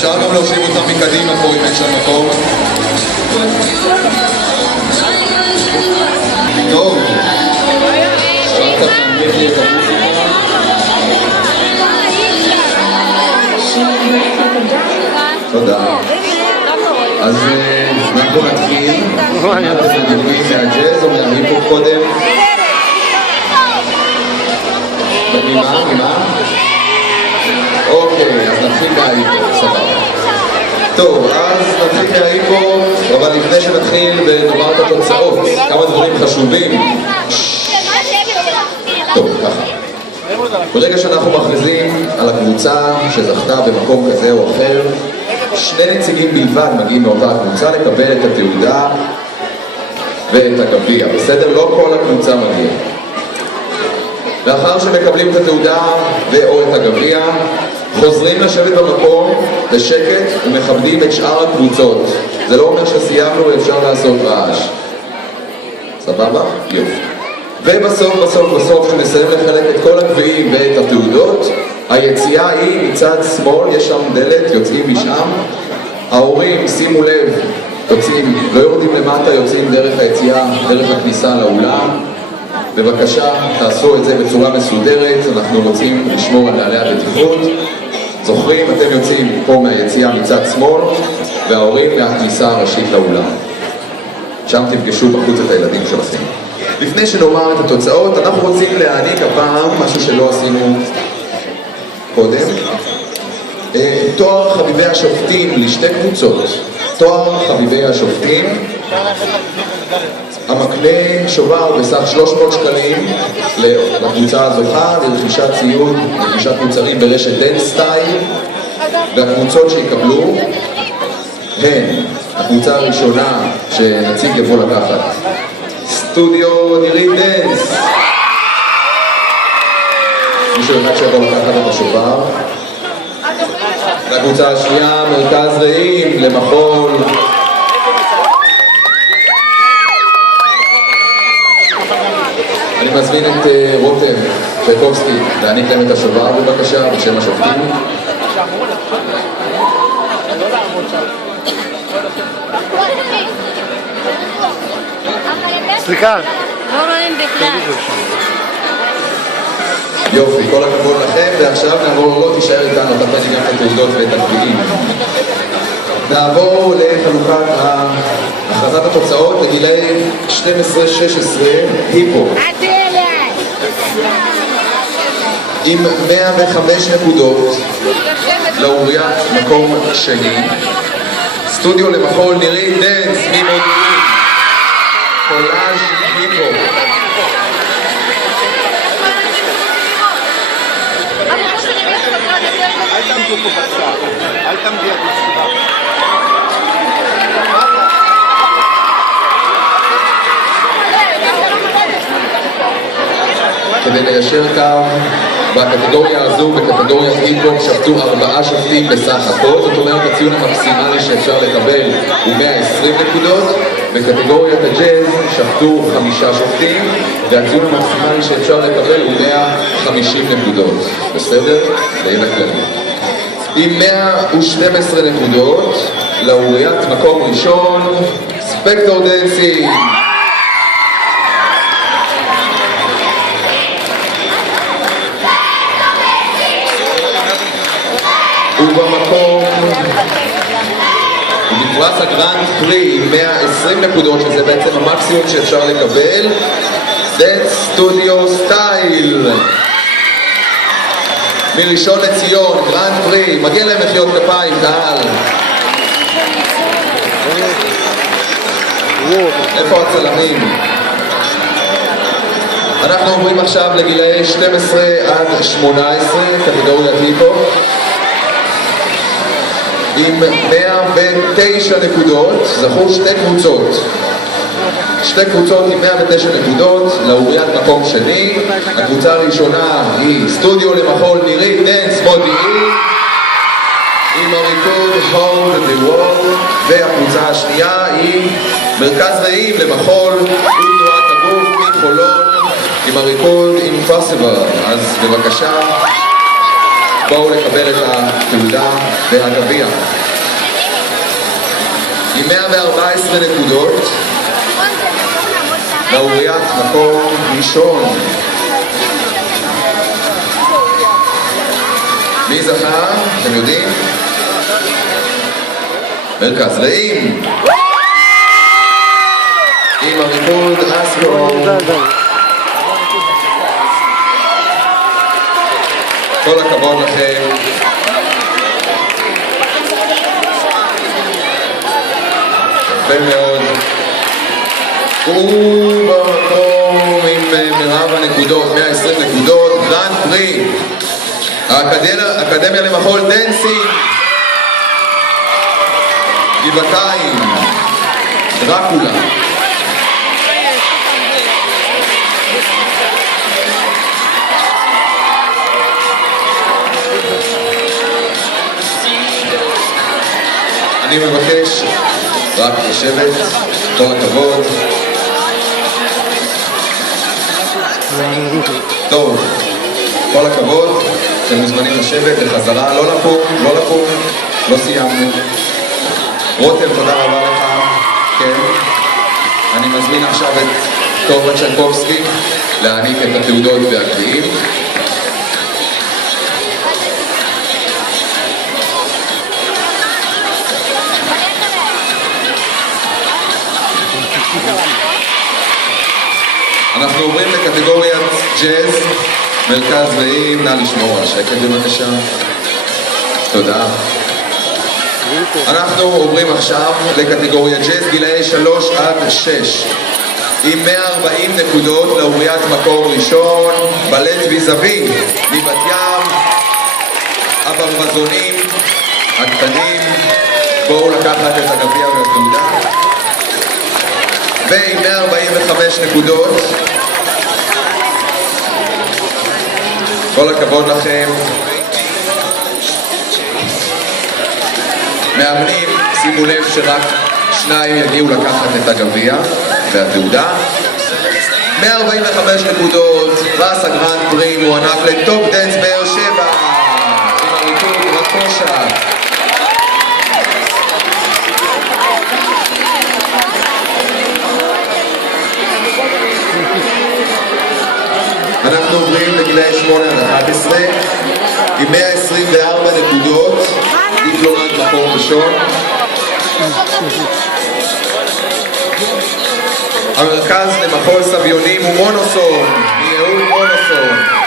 אפשר גם להושיב אותם מקדימה פה אם אין שם מקום. טוב. עכשיו קצת נמליך לי את המוזיקה. תודה. אז אנחנו נתחיל. אתם מדברים מהג'אז או מההיפ-הופ קודם? ממה? אוקיי, אז נתחיל מההיפ-הופ, סבבה. טוב, אז נתחיל מההיפ-הופ, אבל לפני שנתחיל ונאמר את התוצאות, כמה דברים חשובים. טוב, ככה. ברגע שאנחנו מכריזים על הקבוצה שזכתה במקום כזה או אחר, שני נציגים בלבד מגיעים מאותה הקבוצה לקבל את התעודה ואת הגביע, בסדר? לא כל הקבוצה מגיעה. לאחר שמקבלים את התעודה ואו את הגביע, חוזרים לשבת במקום בשקט ומכבדים את שאר הקבוצות. זה לא אומר שסיימנו ואפשר לעשות רעש. סבבה? יופי. ובסוף כשנסיים לחלק את כל הגביעים ואת התעודות, היציאה היא מצד שמאל, יש שם דלת, יוצאים משם. ההורים, שימו לב, יוצאים, לא יורדים למטה, יוצאים דרך היציאה, דרך הכניסה לאולם. בבקשה, תעשו את זה בצורה מסודרת, אנחנו רוצים לשמור על נעלי הבטיחות. זוכרים, אתם יוצאים פה מהיציאה מצד שמאל, וההורים מהכניסה הראשית לאולם. שם תפגשו בחוץ את הילדים שלכם. לפני שנאמר את התוצאות, אנחנו רוצים להעניק הפעם משהו שלא עשינו קודם. תואר חביבי השופטים לשתי קבוצות. תואר חביבי השופטים. המקנה שובר בסך 300 שקלים לקבוצה הזוכה לרכישת ציוד, לרכישת מוצרים ברשת דנס סטייל, והקבוצות שיקבלו הן הקבוצה הראשונה שנציג יבוא לקחת סטודיו נירית דנס, מישהו אחד שיבוא לקחת את השובר. לקבוצה השנייה מרכז רעים למחול, אני מזמין את רותם צ'ייקובסקי להעניק להם את השובר בבקשה בשם השופטים. סליחה. לא רואים בכלל. יופי, כל הכבוד לכם, ועכשיו נעבור, לא תישאר איתנו, אתה תגיד גם את התעודות ואת הגביעים. נעבור לחלוקת הכרזת התוצאות לגילאי 12-16 היפו. עם 105 נקודות, לאוריית מקום שני. סטודיו למחול נירית דנס ממודיעין. קולאז' היפו. אל תעמדו פה בצד, אל תעמדי את מצליחה. כדי ליישר קו, בקטגוריה הזו, בקטגוריית היפ-הופ, שפטו 4 שופטים בסך הכל, זאת אומרת הציון המקסימלי שאפשר לקבל הוא 120 נקודות. בקטגוריית הג'אז שפטו 5 שופטים, והציון המקסימלי שאפשר לקבל הוא 150 נקודות. בסדר? ליד הכללי. עם 112 נקודות, לאוריית מקום ראשון, ספקטור דנסינג. ובמקום, ובפרס הגרנד פרי עם 120 נקודות, שזה בעצם המקסימום שאפשר לקבל, דנס סטודיו סטייל. מראשון לציון, גרנד פרי, מגיע להם מחיאות כפיים, קהל. איפה הצלמים? אנחנו עוברים עכשיו לגילאי 12 עד 18, קטגוריית היפ-הופ. עם 109 נקודות, זכו שתי קבוצות עם 109 נקודות, לאוריית מקום שני. הקבוצה הראשונה היא סטודיו למחול נירית דנס מודיעין עם הריקוד Hold the Wall, והקבוצה השנייה היא מרכז רעים למחול ותנועת הגוף מחולון עם הריקוד Impossible. אז בבקשה, בואו לקבל את התעודה והגביע. עם 114 נקודות, לאוריית מקום ראשון. מי זכה? אתם יודעים? מרכז רעים. עם הריקוד אסקור. כל הכבוד לכם. יפה מאוד. הוא במקום עם מרב הנקודות, 120 נקודות, גרנד פרי. האקדמיה למחול דנסינג. גבעתיים. דרקולה. אני מבקש רק לשבת, כל הכבוד. טוב, כל הכבוד, אתם מוזמנים לשבת לחזרה, לא לקום, לא סיימנו. רותם, תודה רבה לך. כן. אני מזמין עכשיו את טובה צ'רקובסקי להעניק את התעודות והגביעים. אנחנו עוברים לקטגוריית ג'אז, מרכז רעים, נא לשמור על שקט בבקשה. תודה. אנחנו עוברים עכשיו לקטגוריית ג'אז, גילאי 3 עד 6. עם 140 נקודות לאוריית מקום ראשון, בלט ויזבי, מבת ים, הברווזונים, הקטנים, בואו לקחת את הגביע והתעודה. ועם 145 נקודות, כל הכבוד לכם. מאמנים, שימו לב שרק 2 יגיעו לקחת את הגביע והתעודה. 145 נקודות, פרס הגרנד פרי מוענק לטופ דנס באר שבע עם הריקוד רקושה. אנחנו עוברים לגילאי 8 עד 11 עם 124 נקודות, דיפלומט מקום ראשון. המרכז למחול סביונים הוא מונוסון, מיהוד מונוסון.